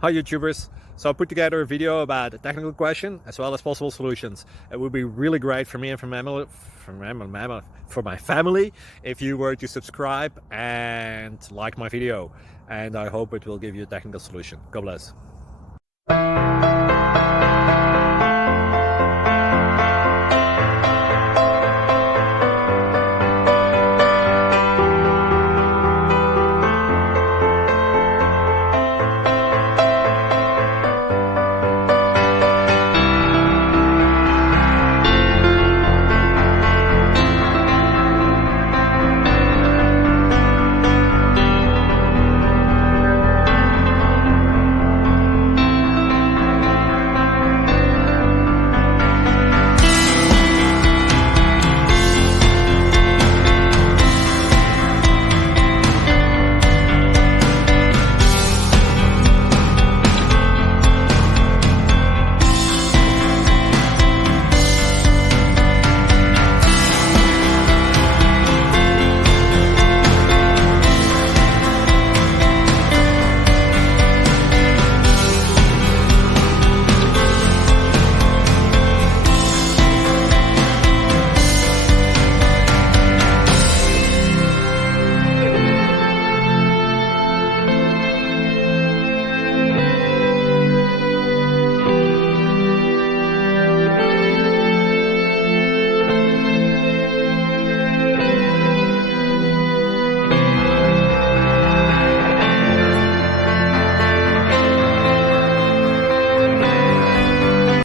Hi YouTubers! So I put together a video about a technical question as well as possible solutions. It would be really great for me and for my family if you were to subscribe and like my video, and I hope it will give you a technical solution. God bless.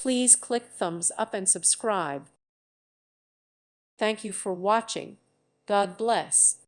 Please click thumbs up and subscribe. Thank you for watching. God bless.